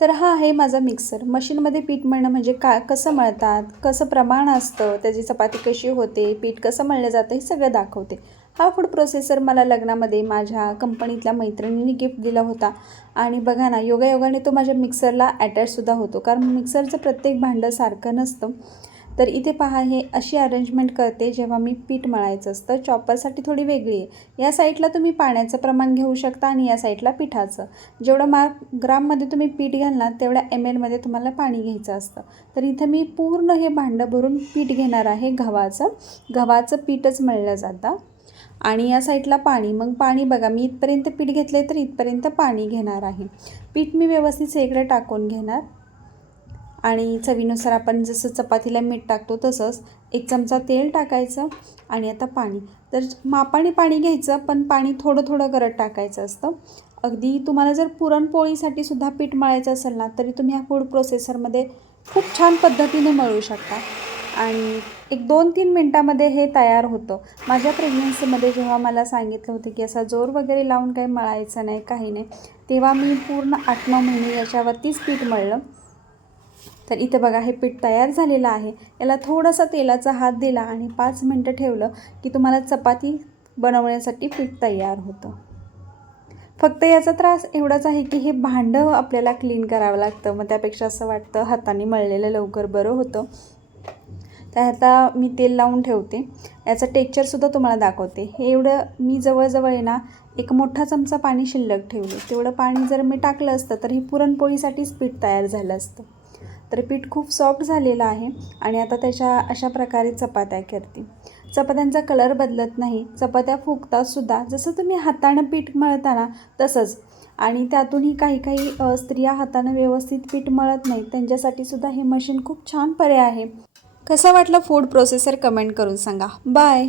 तर हा आहे माझा मिक्सर मशीनमध्ये पीठ मळणं म्हणजे काय? कसं मळतात? कसं प्रमाण असतं? त्याची चपाती कशी होते? पीठ कसं मळलं जातं? हे सगळं दाखवते. हा फूड प्रोसेसर मला लग्नामध्ये माझ्या कंपनीतल्या मैत्रिणींनी गिफ्ट दिला होता. आणि बघा ना योगायोगाने तो माझ्या मिक्सरला अटॅचसुद्धा होतो. कारण मिक्सरचं प्रत्येक भांडं सारखं नसतं. तर इथे पहा हे अशी अरेंजमेंट करते जेव्हा मी पीठ मळायचं असतं. चॉपरसाठी थोडी वेगळी आहे. या साईडला तुम्ही पाण्याचं प्रमाण घेऊ शकता आणि या साईडला पिठाचं. जेवढं मार्क ग्राममध्ये तुम्ही पीठ घालणार तेवढ्या एम एलमध्ये तुम्हाला पाणी घ्यायचं असतं. तर इथं मी पूर्ण हे भांडं भरून पीठ घेणार आहे गव्हाचं. गव्हाचं पीठच मळलं जातं. आणि या साईडला पाणी. मग पाणी बघा मी इथपर्यंत पीठ घेतले तर इथपर्यंत पाणी घेणार आहे. पीठ मी व्यवस्थित सगळं टाकून घेणार. आणि चवीनुसार आपण जसं चपातीला मीठ टाकतो तसंच एक चमचा तेल टाकायचं आणि आता पाणी. तर मापाने पाणी घ्यायचं पण पाणी थोडं थोडं करत टाकायचं असतं. अगदी तुम्हाला जर पुरणपोळीसाठी सुद्धा पीठ मळायचं असेल ना तरी तुम्ही ह्या फूड प्रोसेसरमध्ये खूप छान पद्धतीने मळू शकता. आणि एक दोन तीन मिनटामध्ये हे तयार होतं. माझ्या प्रेग्नन्सीमध्ये जेव्हा मला सांगितलं होतं की असा जोर वगैरे लावून काही मळायचं नाही काही नाही तेव्हा मी पूर्ण आठ नऊ महिने याच्यावरतीच पीठ मळलं. तर इथे बघा हे पीठ तयार झालेलं आहे. याला थोडासा तेलाचा हात दिला आणि पाच मिनटं ठेवलं की तुम्हाला चपाती बनवण्यासाठी पीठ तयार होतं. फक्त याचा त्रास एवढाच आहे की हे भांडं आपल्याला क्लीन करावं लागतं. मग त्यापेक्षा असं वाटतं हाताने मळलेलं लवकर बरं होतं. तर आता मी तेल लावून ठेवते. याचं टेक्चरसुद्धा तुम्हाला दाखवते. हे एवढं मी जवळजवळ आहे ना एक मोठा चमचा पाणी शिल्लक ठेवलं. तेवढं पाणी जर मी टाकलं असतं तर हे पुरणपोळीसाठीच पीठ तयार झालं असतं. तर पीठ खूप सॉफ्ट झालेलं आहे आणि आता त्याच्या अशा प्रकारे चपात्या करते. चपात्यांचा कलर बदलत नाही. चपात्या फुगतात सुद्धा. जसं तुम्ही हातानं पीठ मळताना तसंच. आणि त्यातूनही काही काही स्त्रिया हातानं व्यवस्थित पीठ मळत नाहीत त्यांच्यासाठी सुद्धा हे मशीन खूप छान पर्याय आहे. कसा वाटला फूड प्रोसेसर कमेंट करून सांगा. बाय